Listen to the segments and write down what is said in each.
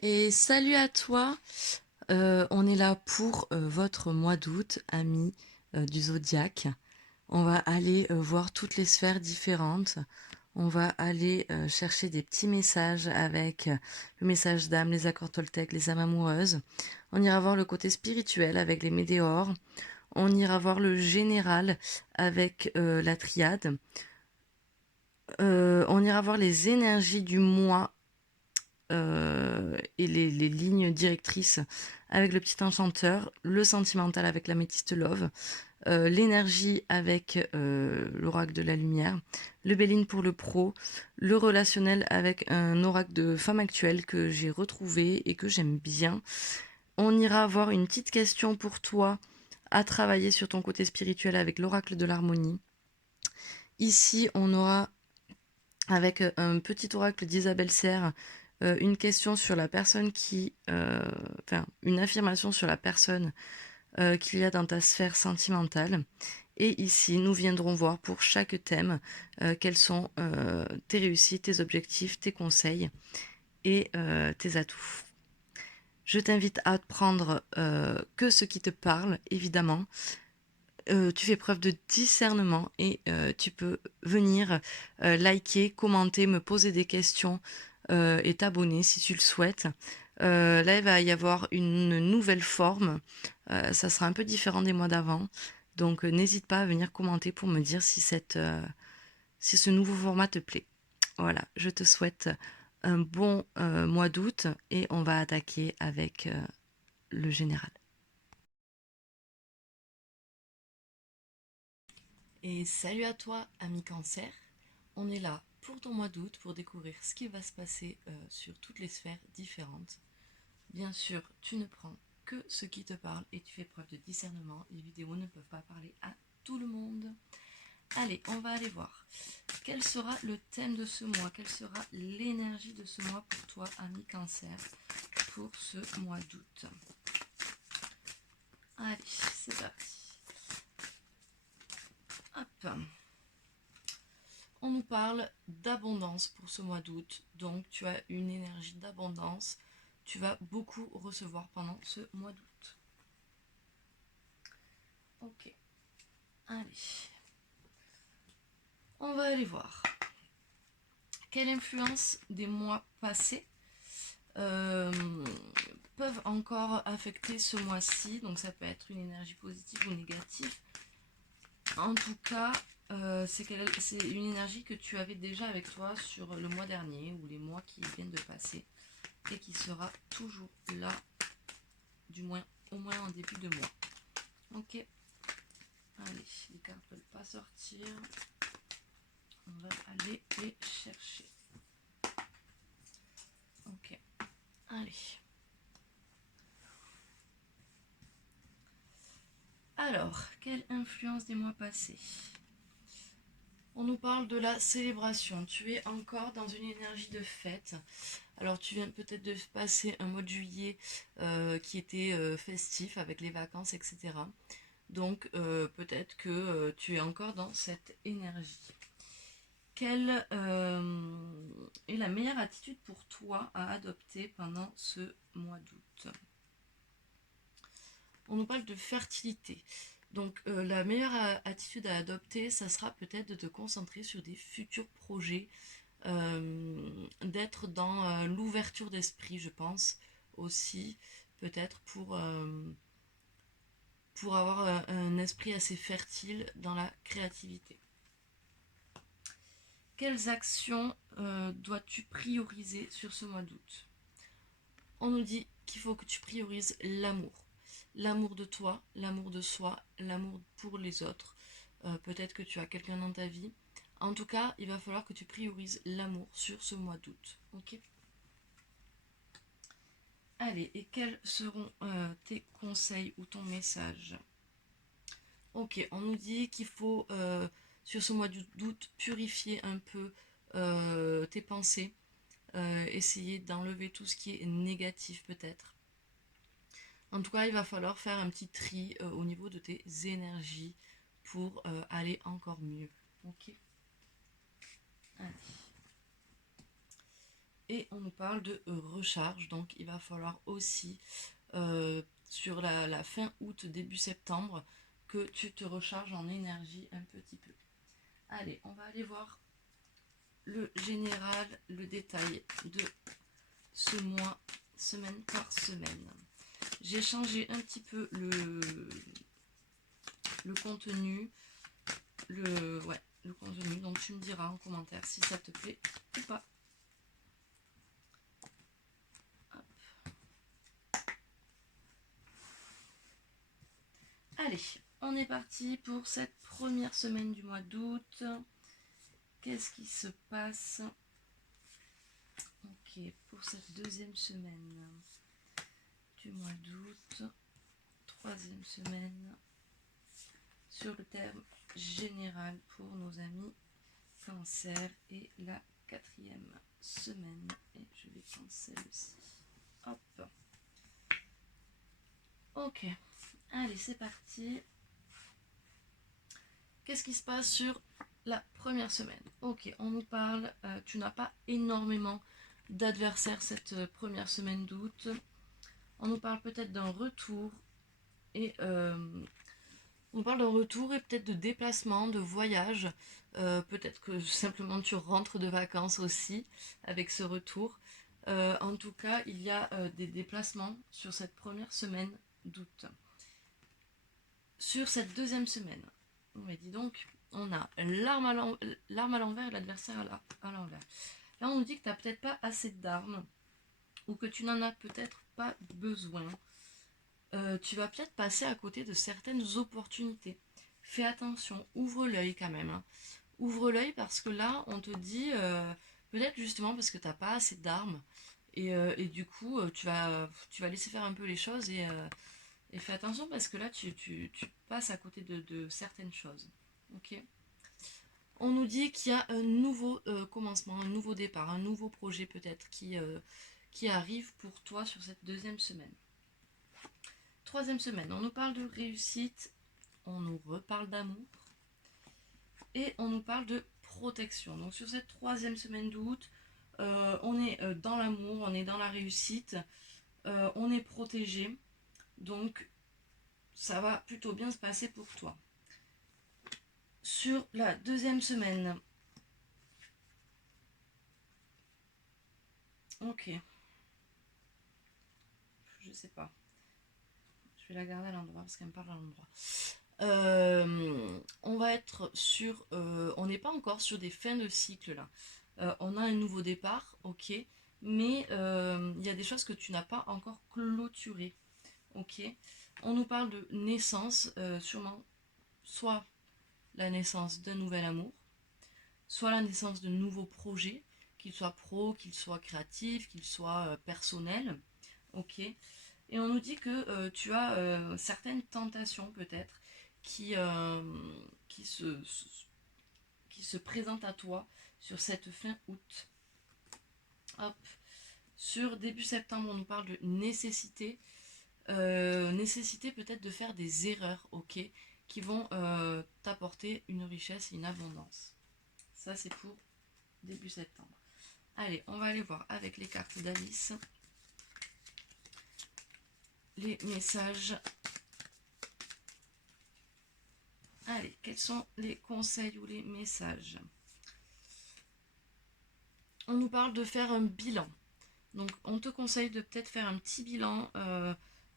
Et salut à toi. On est là pour votre mois d'août, amis du zodiaque. On va aller voir toutes les sphères différentes. On va aller chercher des petits messages avec le message d'âme, les accords Toltec, les âmes amoureuses. On ira voir le côté spirituel avec les météores. On ira voir le général avec la triade. On ira voir les énergies du mois et les lignes directrices avec le petit enchanteur, le sentimental avec l'améthyste love, l'énergie avec l'oracle de la lumière, le Béline pour le pro, le relationnel avec un oracle de femme actuelle que j'ai retrouvé et que j'aime bien. On ira avoir une petite question pour toi à travailler sur ton côté spirituel avec l'oracle de l'harmonie. Ici, on aura avec un petit oracle d'Isabelle Serre, une question sur la personne enfin, une affirmation sur la personne qu'il y a dans ta sphère sentimentale. Et ici, nous viendrons voir pour chaque thème quelles sont tes réussites, tes objectifs, tes conseils et tes atouts. Je t'invite à prendre que ce qui te parle, évidemment. Tu fais preuve de discernement et tu peux venir liker, commenter, me poser des questions et t'abonner si tu le souhaites. Là, il va y avoir une nouvelle forme. Ça sera un peu différent des mois d'avant. Donc, n'hésite pas à venir commenter pour me dire si ce nouveau format te plaît. Voilà, je te souhaite un bon mois d'août et on va attaquer avec le général. Et salut à toi, ami Cancer. On est là pour ton mois d'août pour découvrir ce qui va se passer sur toutes les sphères différentes. Bien sûr, tu ne prends que ce qui te parle et tu fais preuve de discernement. Les vidéos ne peuvent pas parler à tout le monde. Allez, on va aller voir. Quel sera le thème de ce mois? Quelle sera l'énergie de ce mois pour toi, ami Cancer, pour ce mois d'août? Allez, c'est parti. Hop. On nous parle d'abondance pour ce mois d'août, donc tu as une énergie d'abondance. Tu vas beaucoup recevoir pendant ce mois d'août. Ok, allez. On va aller voir. Quelle influence des mois passés euh, peuvent encore affecter ce mois-ci? Donc ça peut être une énergie positive ou négative. En tout cas, c'est une énergie que tu avais déjà avec toi sur le mois dernier ou les mois qui viennent de passer et qui sera toujours là, du moins au moins en début de mois. Ok, allez, les cartes ne veulent pas sortir. On va aller les chercher. Ok, allez. Alors, quelle influence des mois passés? On nous parle de la célébration. Tu es encore dans une énergie de fête. Alors, tu viens peut-être de passer un mois de juillet qui était festif avec les vacances, etc. Donc, peut-être que tu es encore dans cette énergie. Quelle est la meilleure attitude pour toi à adopter pendant ce mois d'août? On nous parle de fertilité. Donc la meilleure attitude à adopter, ça sera peut-être de te concentrer sur des futurs projets, d'être dans l'ouverture d'esprit, je pense, aussi, peut-être pour avoir un esprit assez fertile dans la créativité. Quelles actions dois-tu prioriser sur ce mois d'août? On nous dit qu'il faut que tu priorises l'amour. L'amour de toi, l'amour de soi, l'amour pour les autres. Peut-être que tu as quelqu'un dans ta vie. En tout cas, il va falloir que tu priorises l'amour sur ce mois d'août. Ok? Allez, et quels seront tes conseils ou ton message? Ok, on nous dit qu'il faut, sur ce mois d'août, purifier un peu tes pensées, essayer d'enlever tout ce qui est négatif peut-être. En tout cas, il va falloir faire un petit tri au niveau de tes énergies pour aller encore mieux. Ok. Allez. Et on nous parle de recharge, donc il va falloir aussi, sur la fin août, début septembre, que tu te recharges en énergie un petit peu. Allez, on va aller voir le général, le détail de ce mois, semaine par semaine. J'ai changé un petit peu le contenu, le contenu, donc tu me diras en commentaire si ça te plaît ou pas. Hop. Allez, on est parti pour cette première semaine du mois d'août. Qu'est-ce qui se passe? Ok, pour cette deuxième semaine du mois d'août, troisième semaine, sur le terme général pour nos amis Cancer, et la quatrième semaine, et je vais prendre celle-ci. Hop. Ok, allez, c'est parti. Qu'est-ce qui se passe sur la première semaine? Ok, on nous parle, tu n'as pas énormément d'adversaires cette première semaine d'août. On nous parle peut-être d'un retour, et on parle d'un retour et peut-être de déplacement, de voyage. Peut-être que simplement tu rentres de vacances aussi avec ce retour. En tout cas, il y a des déplacements sur cette première semaine d'août. Sur cette deuxième semaine, mais dis donc, on a l'arme à l'envers et l'adversaire à l'envers. Là, on nous dit que tu n'as peut-être pas assez d'armes, ou que tu n'en as peut-être pas besoin. Tu vas peut-être passer à côté de certaines opportunités. Fais attention, ouvre l'œil quand même. Hein. Ouvre l'œil parce que là, on te dit, peut-être justement parce que tu n'as pas assez d'armes, et du coup, tu vas laisser faire un peu les choses, et fais attention parce que là, tu passes à côté de certaines choses. Ok. On nous dit qu'il y a un nouveau commencement, un nouveau départ, un nouveau projet peut-être qui arrive pour toi sur cette deuxième semaine. Troisième semaine, on nous parle de réussite, on nous reparle d'amour et on nous parle de protection. Donc sur cette troisième semaine d'août, on est dans l'amour, on est dans la réussite, on est protégé. Donc ça va plutôt bien se passer pour toi. Sur la deuxième semaine, ok, je sais pas, je vais la garder à l'endroit parce qu'elle me parle à l'endroit. On va être sur, on n'est pas encore sur des fins de cycle là. On a un nouveau départ, ok, mais il y a des choses que tu n'as pas encore clôturées, ok. On nous parle de naissance, sûrement soit la naissance d'un nouvel amour, soit la naissance de nouveaux projets, qu'ils soient pro, qu'ils soient créatifs, qu'ils soient personnels, ok. Et on nous dit que tu as certaines tentations peut-être qui, qui, se, qui se présentent à toi sur cette fin août. Hop. Sur début septembre, on nous parle de nécessité. Nécessité peut-être de faire des erreurs, ok, qui vont t'apporter une richesse et une abondance. Ça, c'est pour début septembre. Allez, on va aller voir avec les cartes d'Alice les messages. Allez, quels sont les conseils ou les messages? On nous parle de faire un bilan. Donc, on te conseille de peut-être faire un petit bilan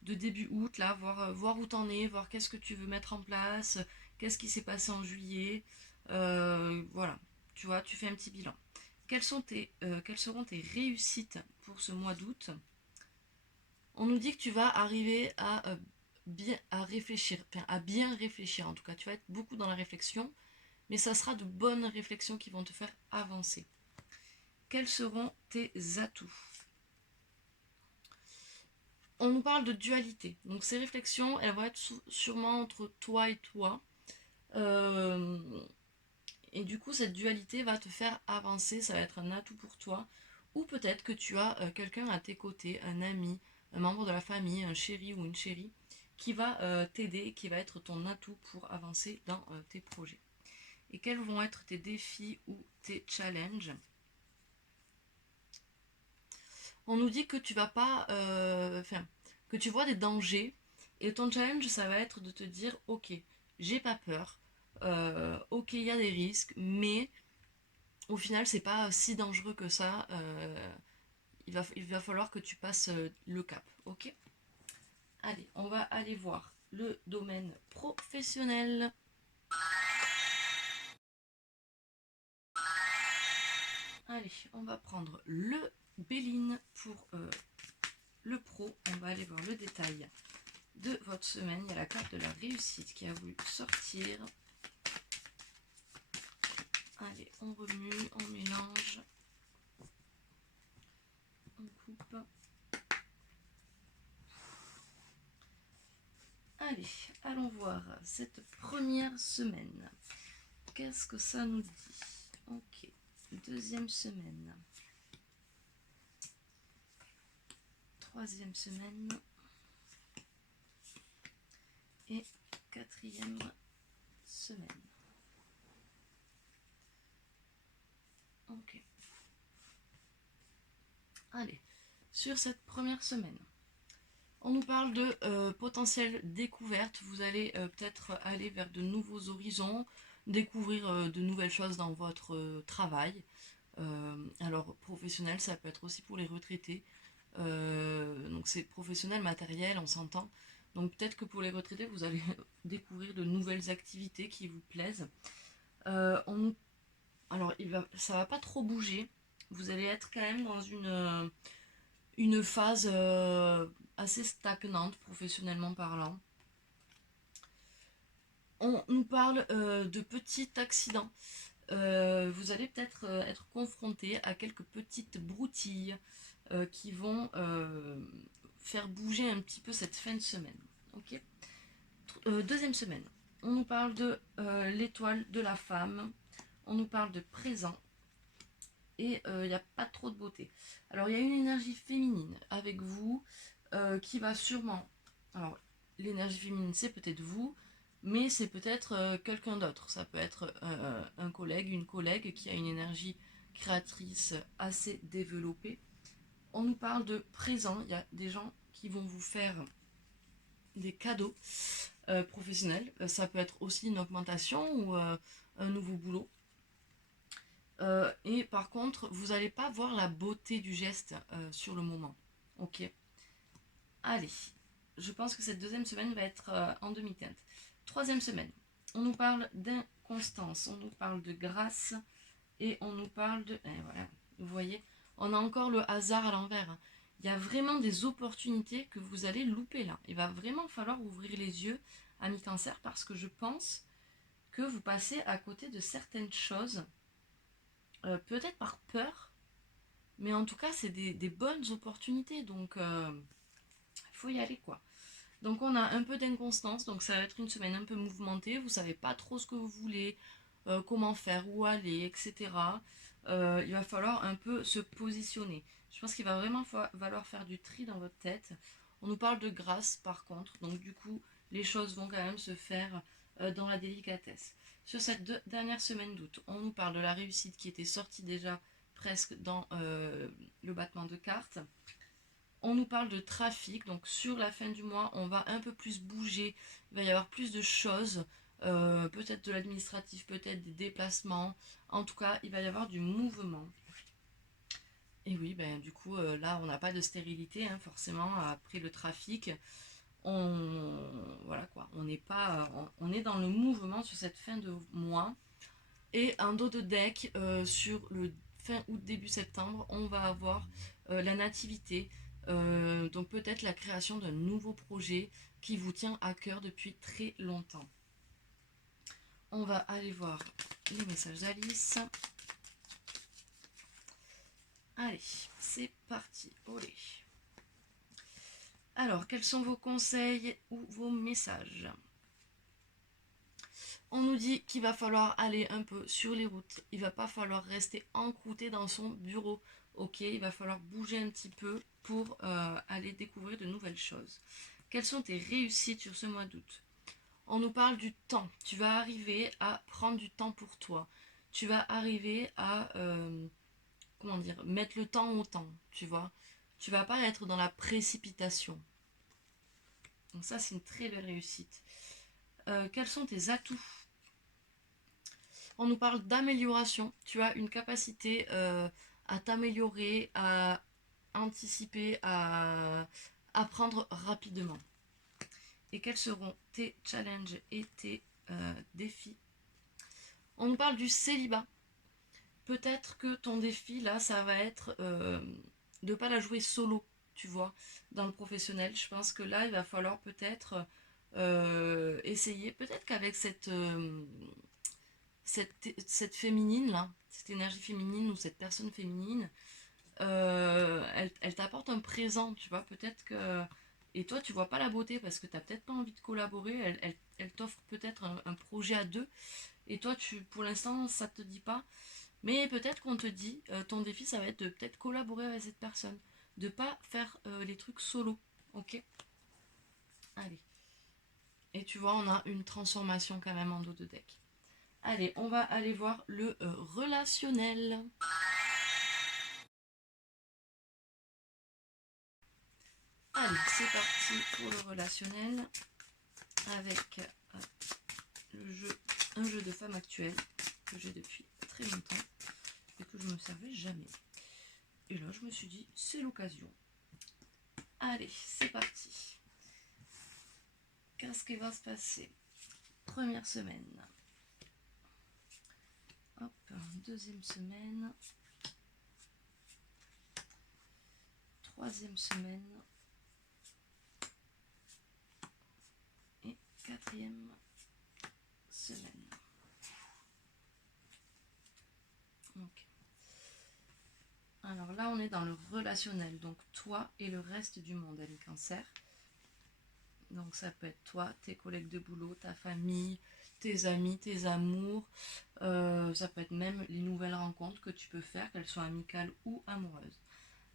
de début août, là, voir où t'en es, voir qu'est-ce que tu veux mettre en place, qu'est-ce qui s'est passé en juillet. Voilà, tu vois, tu fais un petit bilan. Quelles seront tes réussites pour ce mois d'août? On nous dit que tu vas arriver à réfléchir, enfin, à bien réfléchir en tout cas. Tu vas être beaucoup dans la réflexion, mais ça sera de bonnes réflexions qui vont te faire avancer. Quels seront tes atouts? On nous parle de dualité. Donc ces réflexions, elles vont être sûrement entre toi et toi. Et du coup, cette dualité va te faire avancer, ça va être un atout pour toi. Ou peut-être que tu as quelqu'un à tes côtés, un ami, un membre de la famille, un chéri ou une chérie, qui va t'aider, qui va être ton atout pour avancer dans tes projets. Et quels vont être tes défis ou tes challenges? On nous dit que tu vas pas, enfin, que tu vois des dangers et ton challenge, ça va être de te dire, ok, j'ai pas peur, ok, il y a des risques, mais au final, c'est pas si dangereux que ça. Il va falloir que tu passes le cap, ok? Allez, on va aller voir le domaine professionnel. Allez, on va prendre le Béline pour le pro. On va aller voir le détail de votre semaine. Il y a la carte de la réussite qui a voulu sortir. Allez, on remue, on mélange, on coupe. Allez, allons voir cette première semaine. Qu'est-ce que ça nous dit? Ok, deuxième semaine. Troisième semaine. Et quatrième semaine. Ok. Allez, sur cette première semaine, on nous parle de potentielle découverte. Vous allez peut-être aller vers de nouveaux horizons, découvrir de nouvelles choses dans votre travail. Alors professionnel, ça peut être aussi pour les retraités. Donc c'est professionnel, matériel, on s'entend. Donc peut-être que pour les retraités, vous allez découvrir de nouvelles activités qui vous plaisent. Alors ça va pas trop bouger. Vous allez être quand même dans une phase assez stagnante professionnellement parlant. On nous parle de petits accidents. Vous allez peut-être être confronté à quelques petites broutilles qui vont faire bouger un petit peu cette fin de semaine. Ok. Deuxième semaine, on nous parle de l'étoile de la femme, on nous parle de présent et il n'y a pas trop de beauté. Alors il y a une énergie féminine avec vous qui va sûrement... Alors l'énergie féminine c'est peut-être vous, mais c'est peut-être quelqu'un d'autre. Ça peut être un collègue, une collègue qui a une énergie créatrice assez développée. On nous parle de présent, il y a des gens qui vont vous faire des cadeaux professionnels. Ça peut être aussi une augmentation ou un nouveau boulot. Et par contre, vous n'allez pas voir la beauté du geste sur le moment. Ok. Allez, je pense que cette deuxième semaine va être en demi-teinte. Troisième semaine, on nous parle d'inconstance, on nous parle de grâce et on nous parle de... Et voilà, vous voyez, on a encore le hasard à l'envers. Hein. Il y a vraiment des opportunités que vous allez louper là. Il va vraiment falloir ouvrir les yeux à mi-cancer parce que je pense que vous passez à côté de certaines choses, peut-être par peur, mais en tout cas, c'est des bonnes opportunités. Donc, il faut y aller, quoi. Donc, on a un peu d'inconstance. Donc, ça va être une semaine un peu mouvementée. Vous savez pas trop ce que vous voulez, comment faire, où aller, etc. Il va falloir un peu se positionner. Je pense qu'il va vraiment falloir faire du tri dans votre tête. On nous parle de grâce, par contre. Donc, du coup, les choses vont quand même se faire dans la délicatesse. Sur cette dernière semaine d'août, on nous parle de la réussite qui était sortie déjà presque dans le battement de cartes. On nous parle de trafic, donc sur la fin du mois, on va un peu plus bouger, il va y avoir plus de choses, peut-être de l'administratif, peut-être des déplacements, en tout cas, il va y avoir du mouvement. Et oui, ben, du coup, là, on n'a pas de stérilité, hein, forcément, après le trafic, voilà quoi, on n'est pas, on est dans le mouvement sur cette fin de mois. Et un dos de deck sur le fin août, début septembre, on va avoir la nativité, donc peut-être la création d'un nouveau projet qui vous tient à cœur depuis très longtemps. On va aller voir les messages d'Alice. Allez, c'est parti. Olé. Alors, quels sont vos conseils ou vos messages? On nous dit qu'il va falloir aller un peu sur les routes. Il va pas falloir rester encrouté dans son bureau. Ok, il va falloir bouger un petit peu pour aller découvrir de nouvelles choses. Quelles sont tes réussites sur ce mois d'août? On nous parle du temps. Tu vas arriver à prendre du temps pour toi. Tu vas arriver à comment dire, mettre le temps au temps, tu vois. Tu vas pas être dans la précipitation. Donc ça, c'est une très belle réussite. Quels sont tes atouts? On nous parle d'amélioration. Tu as une capacité à t'améliorer, à anticiper, à apprendre rapidement. Et quels seront tes challenges et tes défis? On nous parle du célibat. Peut-être que ton défi, là, ça va être de ne pas la jouer solo, tu vois, dans le professionnel. Je pense que là, il va falloir peut-être essayer, peut-être qu'avec cette féminine, là, cette énergie féminine ou cette personne féminine, elle t'apporte un présent, tu vois, peut-être que... Et toi, tu vois pas la beauté parce que tu n'as peut-être pas envie de collaborer, elle t'offre peut-être un projet à deux, et toi, pour l'instant, ça te dit pas. Mais peut-être qu'on te dit, ton défi, ça va être de peut-être collaborer avec cette personne, de pas faire les trucs solo, ok? Allez. Et tu vois, on a une transformation quand même en dos de deck. Allez, on va aller voir le relationnel. Allez, c'est parti pour le relationnel avec le jeu, un jeu de femme actuelle que j'ai depuis très longtemps et que je ne me servais jamais. Et là, je me suis dit, c'est l'occasion. Allez, c'est parti. Qu'est-ce qui va se passer? Première semaine. Hop, deuxième semaine. Troisième semaine. Et quatrième semaine. Ok. Alors là, on est dans le relationnel. Donc toi et le reste du monde, les cancers. Donc ça peut être toi, tes collègues de boulot, ta famille, tes amis, tes amours. Ça peut être même les nouvelles rencontres que tu peux faire, qu'elles soient amicales ou amoureuses.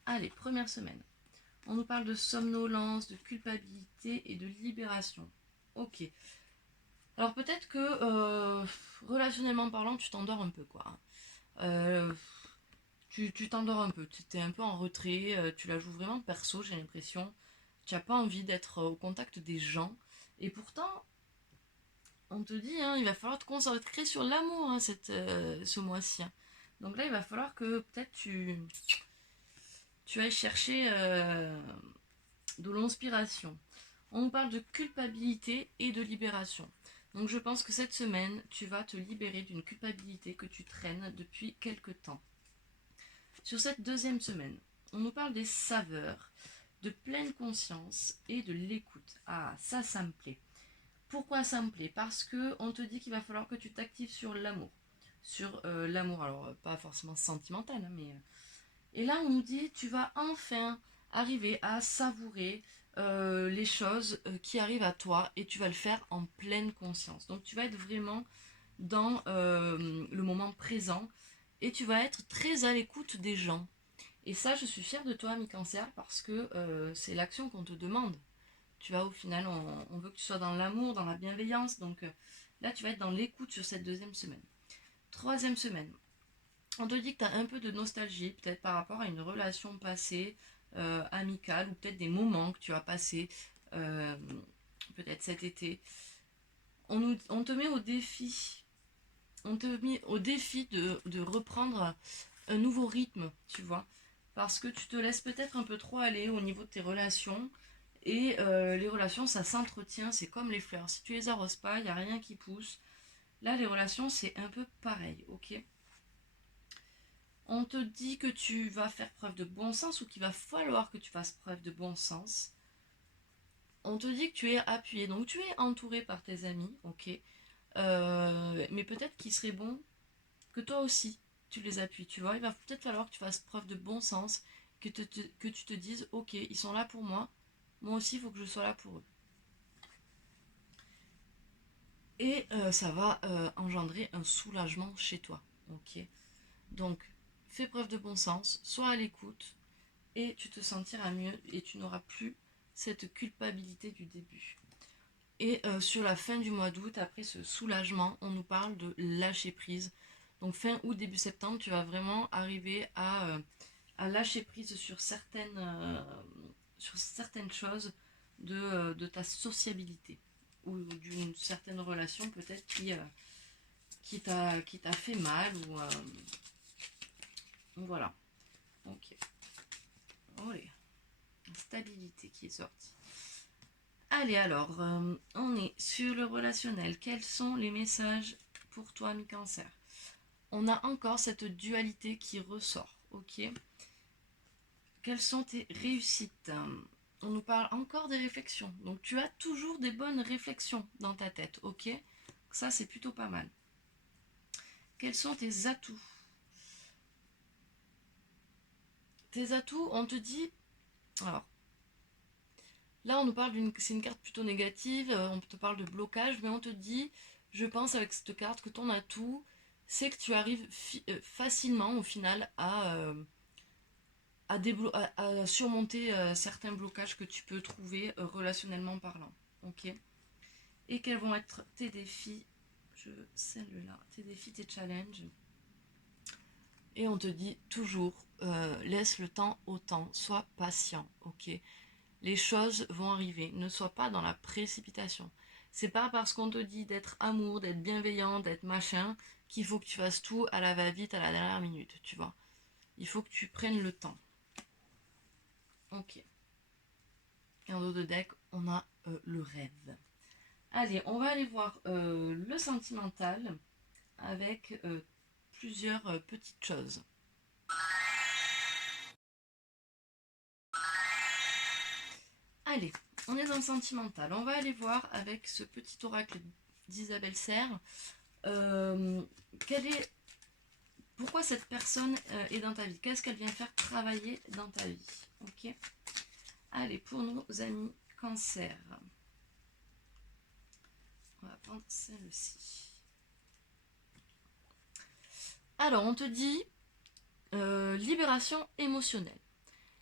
Allez, première semaine. On nous parle de somnolence, de culpabilité et de libération. Ok. Alors peut-être que relationnellement parlant, tu t'endors un peu quoi. Euh, tu t'endors un peu, tu es un peu en retrait, tu la joues vraiment perso, j'ai l'impression. Tu n'as pas envie d'être au contact des gens. Et pourtant, on te dit, hein, il va falloir te concentrer sur l'amour hein, ce mois-ci. Hein. Donc là, il va falloir que peut-être tu ailles chercher de l'inspiration. On parle de culpabilité et de libération. Donc je pense que cette semaine, tu vas te libérer d'une culpabilité que tu traînes depuis quelque temps. Sur cette deuxième semaine, on nous parle des saveurs, de pleine conscience et de l'écoute. Ah, ça me plaît. Pourquoi ça me plaît? Parce que on te dit qu'il va falloir que tu t'actives sur l'amour. Sur l'amour, alors pas forcément sentimental, hein, mais... Et là, on nous dit, tu vas enfin arriver à savourer les choses qui arrivent à toi et tu vas le faire en pleine conscience. Donc tu vas être vraiment dans le moment présent et tu vas être très à l'écoute des gens. Et ça, je suis fière de toi, ami cancer, parce que c'est l'action qu'on te demande. Tu vois, au final, on veut que tu sois dans l'amour, dans la bienveillance. Donc là, tu vas être dans l'écoute sur cette deuxième semaine. Troisième semaine, on te dit que tu as un peu de nostalgie, peut-être par rapport à une relation passée, amicale, ou peut-être des moments que tu as passés, euh, peut-être cet été. On te met au défi. On te met au défi de reprendre un nouveau rythme, tu vois. Parce que tu te laisses peut-être un peu trop aller au niveau de tes relations. Et les relations, ça s'entretient, c'est comme les fleurs. Si tu les arroses pas, il n'y a rien qui pousse. Là, les relations, c'est un peu pareil, ok? On te dit que tu vas faire preuve de bon sens ou qu'il va falloir que tu fasses preuve de bon sens. On te dit que tu es appuyé, donc tu es entouré par tes amis, ok. Mais peut-être qu'il serait bon que toi aussi tu les appuies, tu vois. Il va peut-être falloir que tu fasses preuve de bon sens, que tu te dises, ok, ils sont là pour moi, moi aussi il faut que je sois là pour eux. Et ça va engendrer un soulagement chez toi, ok. Donc, fais preuve de bon sens, sois à l'écoute, et tu te sentiras mieux et tu n'auras plus cette culpabilité du début. Et sur la fin du mois d'août, après ce soulagement, on nous parle de lâcher prise. Donc fin août, début septembre, tu vas vraiment arriver à lâcher prise sur certaines choses de ta sociabilité ou d'une certaine relation peut-être qui t'a fait mal ou voilà. Ok. Allez, stabilité qui est sortie. Allez alors, on est sur le relationnel. Quels sont les messages pour toi, mi-cancer? On a encore cette dualité qui ressort, ok? Quelles sont tes réussites? On nous parle encore des réflexions. Donc tu as toujours des bonnes réflexions dans ta tête, ok? Ça, c'est plutôt pas mal. Quels sont tes atouts? Tes atouts, on te dit... Alors, là, on nous parle c'est une carte plutôt négative, on te parle de blocage, mais on te dit, je pense avec cette carte que ton atout, c'est que tu arrives facilement au final à surmonter certains blocages que tu peux trouver relationnellement parlant. Ok. Et quels vont être tes défis? Je celle-là, tes défis, tes challenges. Et on te dit toujours, laisse le temps au temps, sois patient, ok? Les choses vont arriver, ne sois pas dans la précipitation. C'est pas parce qu'on te dit d'être amour, d'être bienveillant, d'être machin, qu'il faut que tu fasses tout à la va-vite, à la dernière minute, tu vois. Il faut que tu prennes le temps. Ok. Et en dos de deck, on a le rêve. Allez, on va aller voir le sentimental avec plusieurs petites choses. Allez, on est dans le sentimental. On va aller voir avec ce petit oracle d'Isabelle Serre. Quelle est... Pourquoi cette personne est dans ta vie? Qu'est-ce qu'elle vient faire travailler dans ta vie? Ok. Allez, pour nos amis cancer. On va prendre celle-ci. Alors, on te dit libération émotionnelle.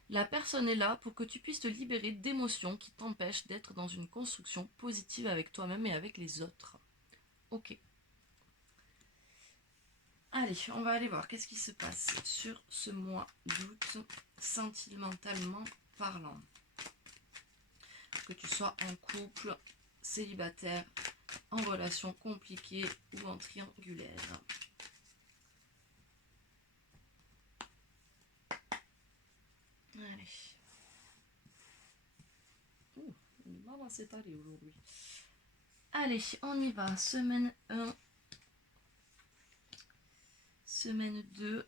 La personne est là pour que tu puisses te libérer d'émotions qui t'empêchent d'être dans une construction positive avec toi-même et avec les autres. Ok. Allez, on va aller voir qu'est-ce qui se passe sur ce mois d'août, sentimentalement parlant. Que tu sois en couple, célibataire, en relation compliquée ou en triangulaire. Allez. Maman s'est allée aujourd'hui. Allez, on y va. Semaine 1. Semaine 2.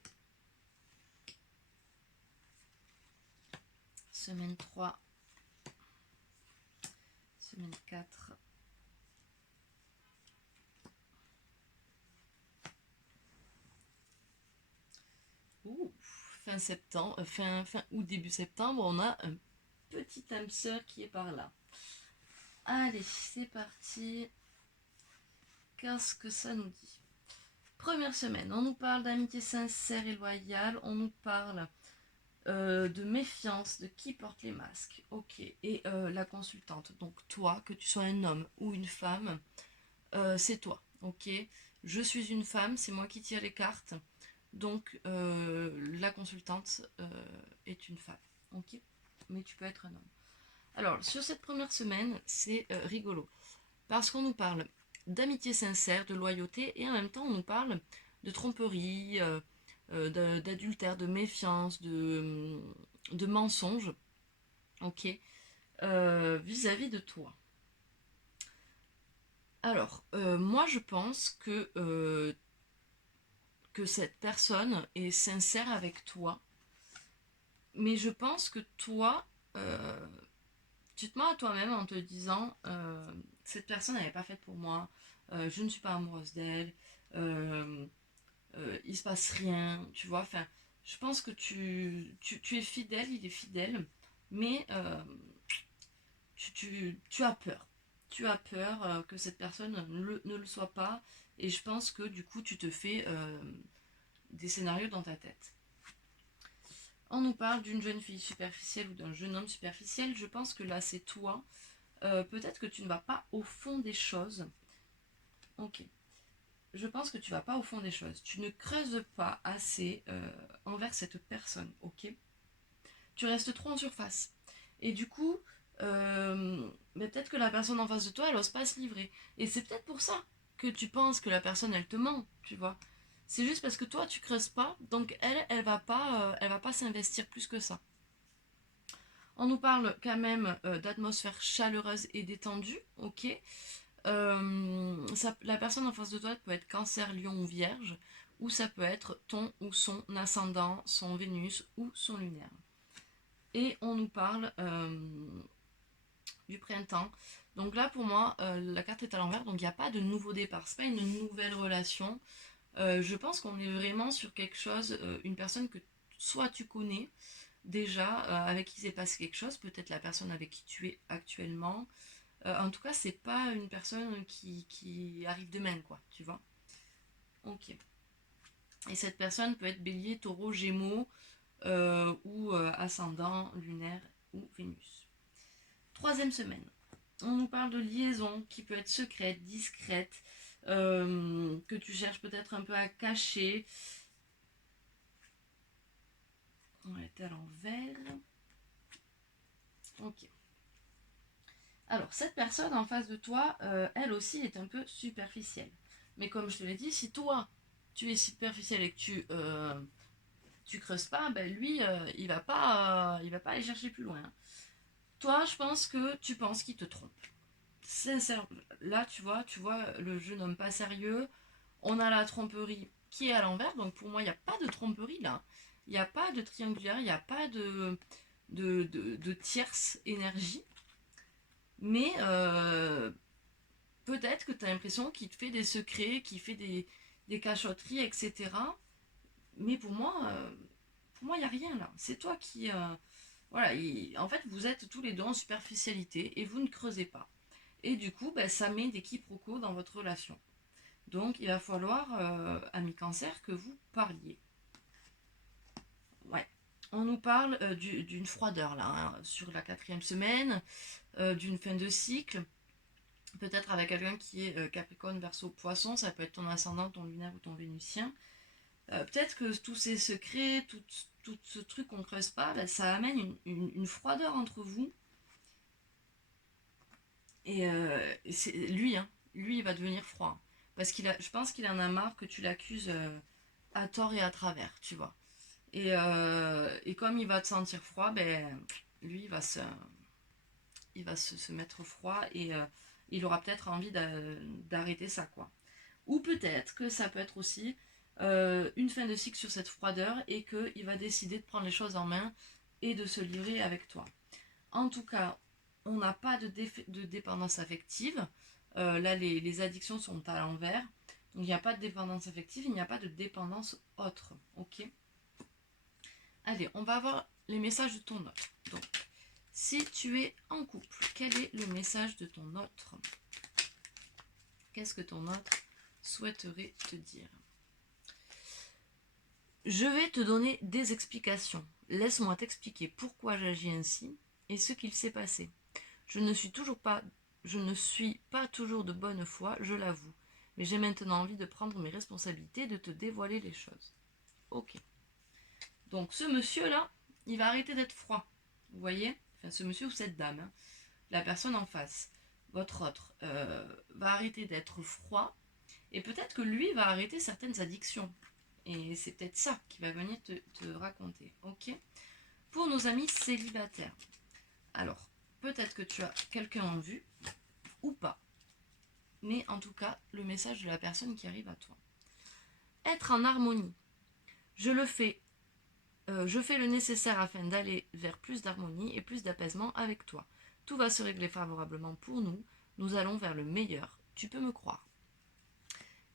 Semaine 3. Semaine 4. Fin septembre, fin août, début septembre, on a un petit âme sœur qui est par là. Allez, c'est parti. Qu'est-ce que ça nous dit? Première semaine, on nous parle d'amitié sincère et loyale, on nous parle de méfiance, de qui porte les masques. Ok, et la consultante, donc toi, que tu sois un homme ou une femme, c'est toi. Ok, je suis une femme, c'est moi qui tire les cartes, donc la consultante est une femme. Ok, mais tu peux être un homme. Alors, sur cette première semaine, c'est rigolo, parce qu'on nous parle d'amitié sincère, de loyauté, et en même temps on nous parle de tromperie, d'adultère, de méfiance, de mensonge, ok, vis-à-vis de toi. Alors, moi je pense que cette personne est sincère avec toi, mais je pense que toi, tu te mens à toi-même en te disant cette personne n'est pas faite pour moi, je ne suis pas amoureuse d'elle, il se passe rien, tu vois. Enfin, je pense que tu es fidèle, il est fidèle, mais tu as peur. Tu as peur que cette personne ne le soit pas, et je pense que du coup, tu te fais des scénarios dans ta tête. On nous parle d'une jeune fille superficielle ou d'un jeune homme superficiel. Je pense que là, c'est toi. Peut-être que tu ne vas pas au fond des choses. Ok. je pense que tu vas pas au fond des choses. Tu ne creuses pas assez envers cette personne, ok? Tu restes trop en surface. Et du coup, mais peut-être que la personne en face de toi, elle ose pas se livrer. Et c'est peut-être pour ça que tu penses que la personne, elle te ment, tu vois. C'est juste parce que toi, tu creuses pas, donc elle va pas s'investir plus que ça. On nous parle quand même d'atmosphère chaleureuse et détendue, ok. La personne en face de toi peut être Cancer, Lion ou Vierge, ou ça peut être ton ou son ascendant, son Vénus ou son lunaire. Et on nous parle du printemps. Donc là, pour moi, la carte est à l'envers, donc il n'y a pas de nouveau départ. C'est pas une nouvelle relation. Je pense qu'on est vraiment sur quelque chose, une personne que soit tu connais déjà, avec qui s'est passé quelque chose, peut-être la personne avec qui tu es actuellement. En tout cas, c'est pas une personne qui arrive demain, quoi, tu vois. Ok. Et cette personne peut être Bélier, Taureau, Gémeaux, ou ascendant, lunaire ou Vénus. Troisième semaine. On nous parle de liaison qui peut être secrète, discrète, que tu cherches peut-être un peu à cacher. On était à l'envers. Ok. Alors, cette personne en face de toi, elle aussi est un peu superficielle. Mais comme je te l'ai dit, si toi, tu es superficiel et que tu creuses pas, ben lui, il va pas aller chercher plus loin. Toi, je pense que tu penses qu'il te trompe. Sincère, là, tu vois le jeune homme pas sérieux. On a la tromperie qui est à l'envers, donc pour moi, il n'y a pas de tromperie là. Il n'y a pas de triangulaire, il n'y a pas de tierce énergie. Mais peut-être que tu as l'impression qu'il te fait des secrets, qu'il fait des cachotteries, etc. Mais pour moi, il n'y a rien là. C'est toi qui. Voilà, en fait, vous êtes tous les deux en superficialité et vous ne creusez pas. Et du coup, ben, ça met des quiproquos dans votre relation. Donc, il va falloir, ami cancer, que vous parliez. Ouais. On nous parle d'une froideur là, hein, sur la quatrième semaine, d'une fin de cycle. Peut-être avec quelqu'un qui est Capricorne, Verseau, Poisson, ça peut être ton ascendant, ton lunaire ou ton vénusien. Peut-être que tous ces secrets, tout ce truc qu'on ne creuse pas, ben, ça amène une froideur entre vous. Et lui, hein, lui, il va devenir froid. Parce je pense qu'il en a marre que tu l'accuses à tort et à travers, tu vois. Et comme il va te sentir froid, ben, lui, il va se mettre froid et il aura peut-être envie d'arrêter ça, quoi. Ou peut-être que ça peut être aussi une fin de cycle sur cette froideur et qu'il va décider de prendre les choses en main et de se livrer avec toi. En tout cas, on n'a pas de dépendance affective. Là, les addictions sont à l'envers. Donc, il n'y a pas de dépendance affective, il n'y a pas de dépendance autre. Ok. Allez, on va voir les messages de ton autre. Donc, si tu es en couple, quel est le message de ton autre? Qu'est-ce que ton autre souhaiterait te dire? Je vais te donner des explications. Laisse-moi t'expliquer pourquoi j'agis ainsi et ce qu'il s'est passé. Je ne suis pas toujours de bonne foi, je l'avoue. Mais j'ai maintenant envie de prendre mes responsabilités et de te dévoiler les choses. Ok. Donc ce monsieur-là, il va arrêter d'être froid. Vous voyez? Enfin, ce monsieur ou cette dame, hein. La personne en face, votre autre, va arrêter d'être froid. Et peut-être que lui va arrêter certaines addictions. Et c'est peut-être ça qu'il va venir te raconter. Ok? Pour nos amis célibataires. Alors, peut-être que tu as quelqu'un en vue ou pas. Mais en tout cas, le message de la personne qui arrive à toi. Être en harmonie. Je fais le nécessaire afin d'aller vers plus d'harmonie et plus d'apaisement avec toi. Tout va se régler favorablement pour nous. Nous allons vers le meilleur. Tu peux me croire.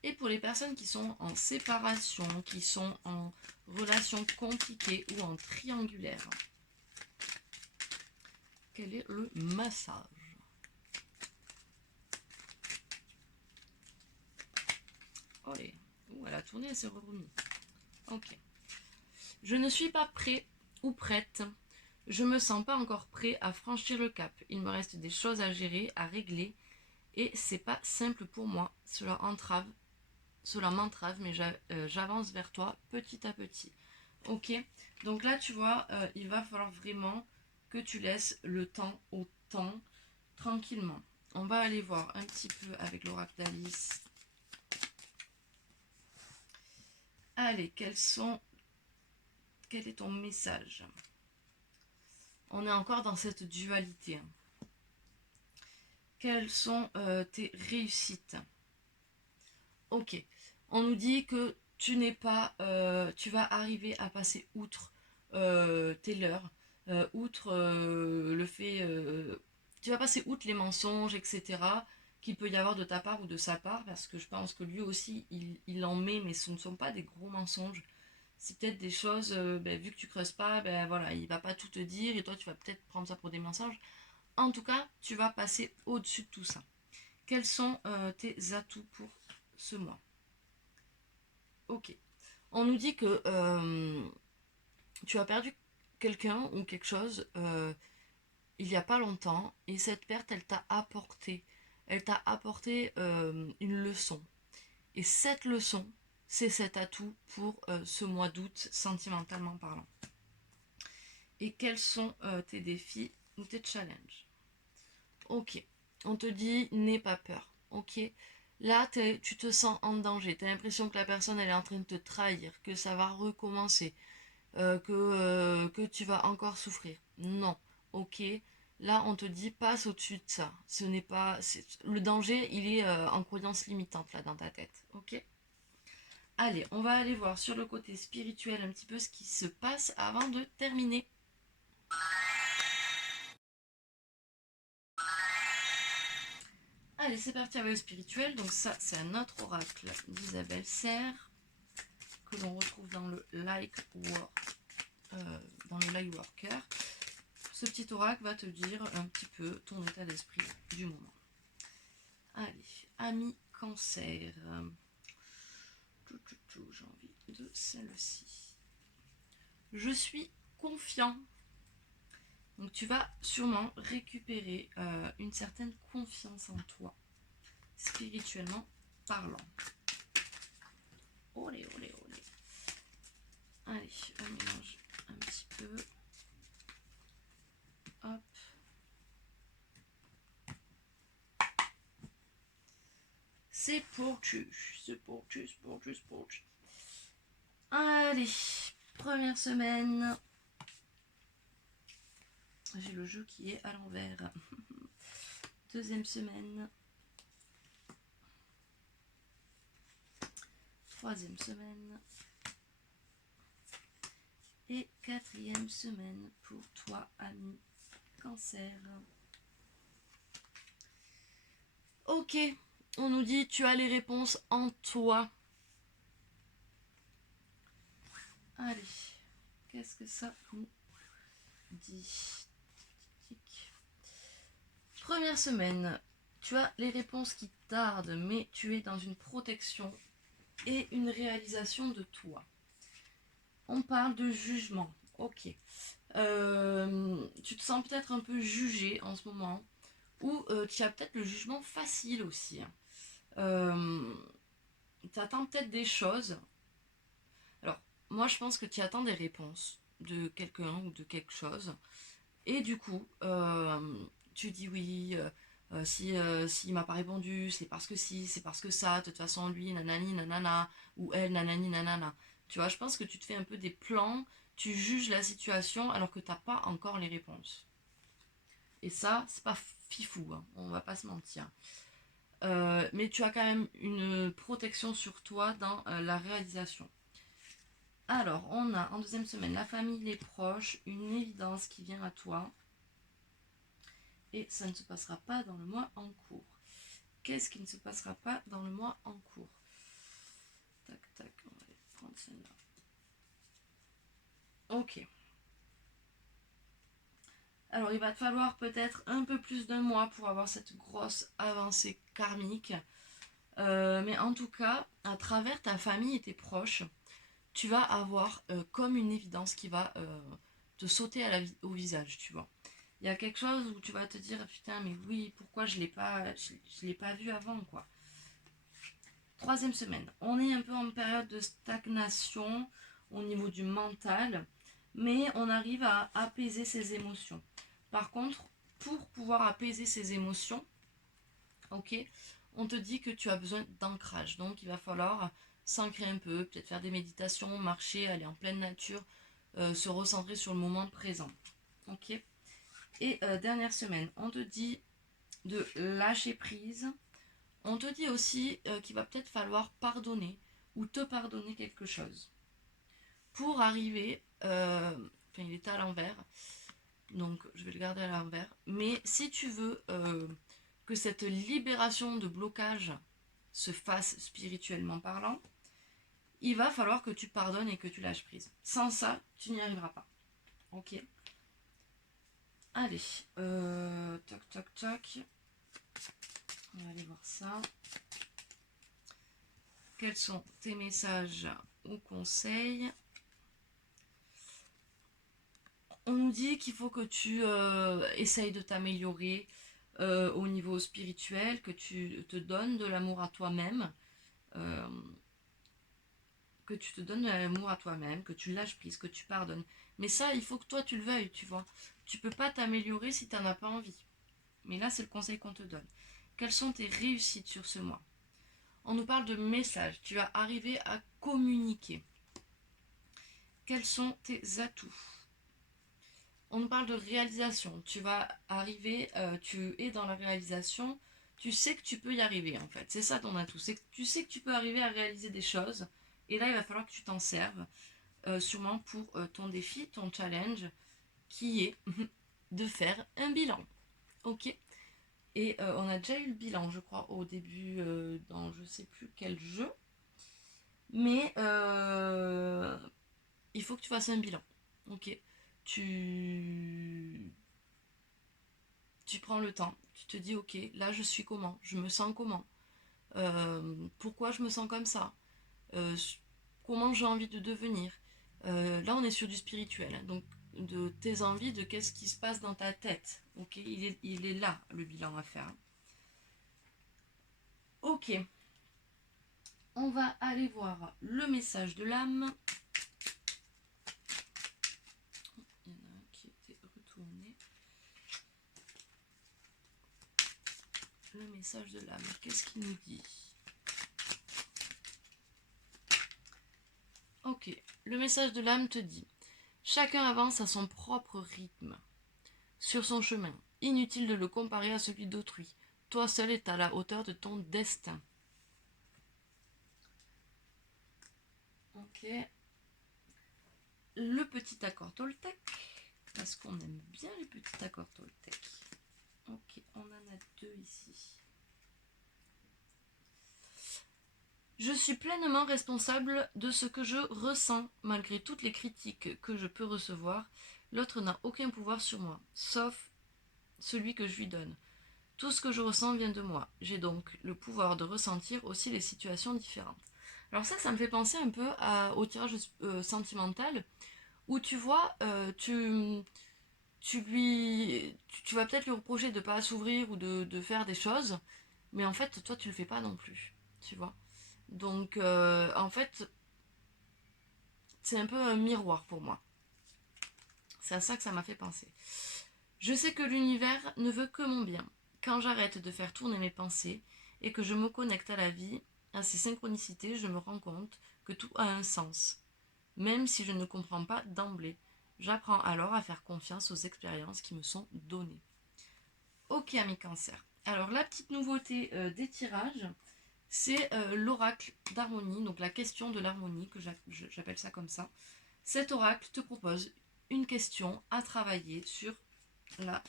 Et pour les personnes qui sont en séparation, qui sont en relation compliquée ou en triangulaire, quel est le massage? Olé. Ouh, elle a tourné, elle s'est remise. Ok. Je ne suis pas prêt ou prête. Je me sens pas encore prêt à franchir le cap. Il me reste des choses à gérer, à régler. Et c'est pas simple pour moi. Cela entrave cela m'entrave, mais j'avance vers toi petit à petit. Ok, donc là tu vois, il va falloir vraiment que tu laisses le temps au temps, tranquillement. On va aller voir un petit peu avec l'oracle d'Alice. Allez, quel est ton message? On est encore dans cette dualité. Quelles sont tes réussites? Ok, on nous dit que tu n'es pas, tu vas arriver à passer outre tes leurres, outre le fait, tu vas passer outre les mensonges, etc. qu'il peut y avoir de ta part ou de sa part, parce que je pense que lui aussi, il en met, mais ce ne sont pas des gros mensonges. C'est peut-être des choses, ben, vu que tu creuses pas, ben voilà, il va pas tout te dire, et toi tu vas peut-être prendre ça pour des mensonges. En tout cas, tu vas passer au-dessus de tout ça. Quels sont tes atouts pour ce mois? Ok. On nous dit que tu as perdu quelqu'un ou quelque chose il n'y a pas longtemps et cette perte, elle t'a apporté. Elle t'a apporté une leçon. Et cette leçon, c'est cet atout pour ce mois d'août, sentimentalement parlant. Et quels sont tes défis ou tes challenges? Ok. On te dit, n'aie pas peur. Ok. Là, tu te sens en danger. Tu as l'impression que la personne, elle est en train de te trahir, que ça va recommencer. Que tu vas encore souffrir. Non, ok. Là, on te dit passe au-dessus de ça. Ce n'est pas le danger, il est en croyance limitante là dans ta tête. Ok. Allez, on va aller voir sur le côté spirituel un petit peu ce qui se passe avant de terminer. Allez, c'est parti avec le spirituel. Donc ça, c'est un autre oracle d'Isabelle Serre que l'on retrouve dans le Light Worker. Ce petit oracle va te dire un petit peu ton état d'esprit du moment. Allez, ami cancer. J'ai envie de celle-ci. Je suis confiant. Donc tu vas sûrement récupérer une certaine confiance en toi, spirituellement parlant. Olé, olé, olé. Allez, on mélange un petit peu. Hop. C'est pour tu. Allez, première semaine. J'ai le jeu qui est à l'envers. Deuxième semaine. Troisième semaine. Et quatrième semaine pour toi, ami cancer. Ok, on nous dit tu as les réponses en toi. Allez, qu'est-ce que ça nous dit? Première semaine, tu as les réponses qui tardent, mais tu es dans une protection et une réalisation de toi. On parle de jugement, ok. Tu te sens peut-être un peu jugé en ce moment, ou tu as peut-être le jugement facile aussi. Tu attends peut-être des choses. Alors, moi je pense que tu attends des réponses de quelqu'un ou de quelque chose. Et du coup, tu dis oui, s'il m'a pas répondu, c'est parce que si, c'est parce que ça, de toute façon lui, nanani, nanana, ou elle, nanani, nanana. Tu vois, je pense que tu te fais un peu des plans, tu juges la situation alors que t'as pas encore les réponses. Et ça, c'est pas fifou, hein, on va pas se mentir. Mais tu as quand même une protection sur toi dans la réalisation. Alors, on a en deuxième semaine la famille, les proches, une évidence qui vient à toi. Et ça ne se passera pas dans le mois en cours. Qu'est-ce qui ne se passera pas dans le mois en cours? Tac, tac, on va prendre celle-là. Ok. Alors, il va te falloir peut-être un peu plus d'un mois pour avoir cette grosse avancée karmique. Mais en tout cas, à travers ta famille et tes proches, tu vas avoir comme une évidence qui va te sauter au visage, tu vois. Il y a quelque chose où tu vas te dire putain mais oui pourquoi je l'ai pas vu avant quoi. Troisième semaine, on est un peu en période de stagnation au niveau du mental, mais on arrive à apaiser ses émotions. Par contre, pour pouvoir apaiser ses émotions, ok, on te dit que tu as besoin d'ancrage. Donc il va falloir s'ancrer un peu, peut-être faire des méditations, marcher, aller en pleine nature, se recentrer sur le moment présent. Ok. Et dernière semaine, on te dit de lâcher prise. On te dit aussi qu'il va peut-être falloir pardonner ou te pardonner quelque chose. Pour arriver, enfin il est à l'envers, donc je vais le garder à l'envers, mais si tu veux que cette libération de blocage se fasse spirituellement parlant, il va falloir que tu pardonnes et que tu lâches prise. Sans ça, tu n'y arriveras pas. Ok. Allez, toc toc toc. On va aller voir ça. Quels sont tes messages ou conseils? On nous dit qu'il faut que tu essayes de t'améliorer au niveau spirituel, que tu te donnes de l'amour à toi-même, euh, que tu te donnes de l'amour à toi-même, que tu lâches prise, que tu pardonnes. Mais ça, il faut que toi tu le veuilles, tu vois. Tu peux pas t'améliorer si tu n'en as pas envie. Mais là, c'est le conseil qu'on te donne. Quelles sont tes réussites sur ce mois? On nous parle de messages. Tu vas arriver à communiquer. Quels sont tes atouts? On nous parle de réalisation. Tu vas arriver, tu es dans la réalisation. Tu sais que tu peux y arriver, en fait. C'est ça ton atout. C'est que tu sais que tu peux arriver à réaliser des choses. Et là, il va falloir que tu t'en serves. Sûrement pour ton défi, ton challenge, qui est de faire un bilan. Ok. Et on a déjà eu le bilan, je crois, au début, dans je sais plus quel jeu. Mais il faut que tu fasses un bilan. Ok. Tu... tu prends le temps. Tu te dis, ok, là je suis comment? Je me sens comment? Pourquoi je me sens comme ça? euh, Comment j'ai envie de devenir? Là, on est sur du spirituel. Hein, donc, de tes envies, de qu'est-ce qui se passe dans ta tête. Ok, il est là, le bilan à faire. Ok, on va aller voir le message de l'âme. Il y en a un qui était retourné. Le message de l'âme, qu'est-ce qu'il nous dit? Ok, le message de l'âme te dit: chacun avance à son propre rythme, sur son chemin. Inutile de le comparer à celui d'autrui. Toi seul es à la hauteur de ton destin. Ok. Le petit accord Toltec, parce qu'on aime bien les petits accords Toltec. Ok, on en a deux ici. Je suis pleinement responsable de ce que je ressens, malgré toutes les critiques que je peux recevoir. L'autre n'a aucun pouvoir sur moi, sauf celui que je lui donne. Tout ce que je ressens vient de moi. J'ai donc le pouvoir de ressentir aussi les situations différentes. Alors ça me fait penser un peu au tirage sentimental, où tu vois, tu vas peut-être lui reprocher de ne pas s'ouvrir ou de faire des choses, mais en fait, toi, tu le fais pas non plus, tu vois. Donc, en fait, c'est un peu un miroir pour moi. C'est à ça que ça m'a fait penser. Je sais que l'univers ne veut que mon bien. Quand j'arrête de faire tourner mes pensées et que je me connecte à la vie, à ses synchronicités, je me rends compte que tout a un sens, même si je ne comprends pas d'emblée. J'apprends alors à faire confiance aux expériences qui me sont données. Ok, amis cancer. Alors, la petite nouveauté des tirages, c'est l'oracle d'harmonie, donc la question de l'harmonie, que j'appelle ça comme ça. Cet oracle te propose une question à travailler sur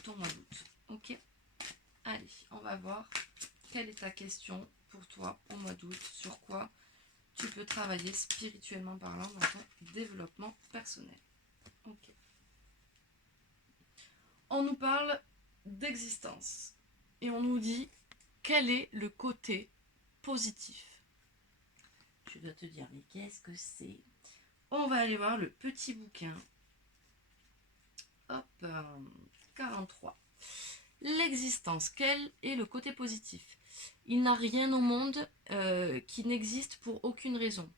ton mois d'août. Ok. Allez, on va voir quelle est ta question pour toi au mois d'août, sur quoi tu peux travailler spirituellement parlant dans ton développement personnel. Ok. On nous parle d'existence et on nous dit quel est le côté positif. Je dois te dire, mais qu'est-ce que c'est? On va aller voir le petit bouquin. Hop, 43. L'existence, quel est le côté positif? Il n'a rien au monde qui n'existe pour aucune raison.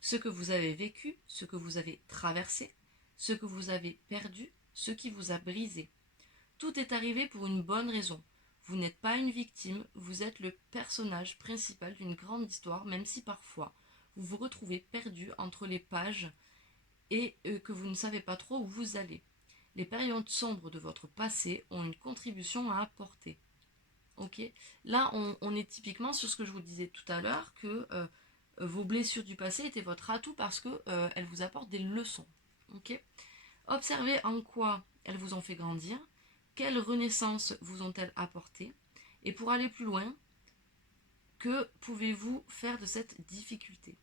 Ce que vous avez vécu, ce que vous avez traversé, ce que vous avez perdu, ce qui vous a brisé. Tout est arrivé pour une bonne raison. Vous n'êtes pas une victime, vous êtes le personnage principal d'une grande histoire, même si parfois vous vous retrouvez perdu entre les pages et que vous ne savez pas trop où vous allez. Les périodes sombres de votre passé ont une contribution à apporter. Ok. Là, on est typiquement sur ce que je vous disais tout à l'heure, que vos blessures du passé étaient votre atout parce que elles vous apportent des leçons. Ok. Observez en quoi elles vous ont fait grandir, quelle renaissance vous ont-elles apporté, et pour aller plus loin, que pouvez-vous faire de cette difficulté?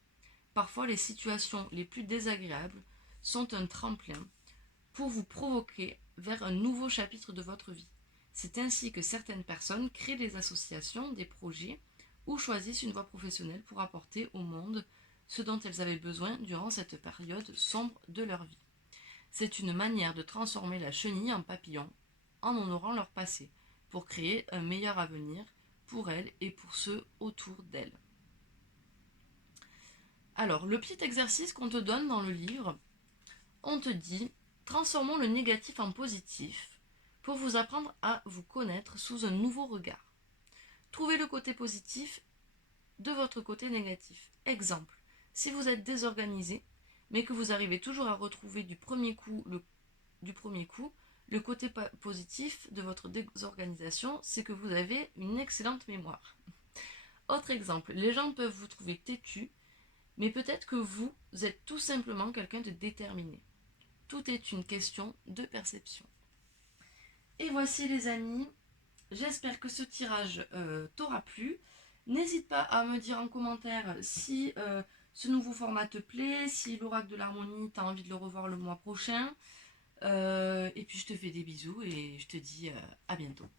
Parfois, les situations les plus désagréables sont un tremplin pour vous provoquer vers un nouveau chapitre de votre vie. C'est ainsi que certaines personnes créent des associations, des projets ou choisissent une voie professionnelle pour apporter au monde ce dont elles avaient besoin durant cette période sombre de leur vie. C'est une manière de transformer la chenille en papillon en honorant leur passé pour créer un meilleur avenir pour elles et pour ceux autour d'elles. Alors, le petit exercice qu'on te donne dans le livre, on te dit transformons le négatif en positif pour vous apprendre à vous connaître sous un nouveau regard. Trouvez le côté positif de votre côté négatif. Exemple, si vous êtes désorganisé, mais que vous arrivez toujours à retrouver du premier coup, le côté positif de votre désorganisation, c'est que vous avez une excellente mémoire. Autre exemple, les gens peuvent vous trouver têtu, mais peut-être que vous êtes tout simplement quelqu'un de déterminé. Tout est une question de perception. Et voici les amis, j'espère que ce tirage t'aura plu. N'hésite pas à me dire en commentaire si ce nouveau format te plaît, si l'oracle de l'harmonie, t'as envie de le revoir le mois prochain. Et puis je te fais des bisous et je te dis à bientôt.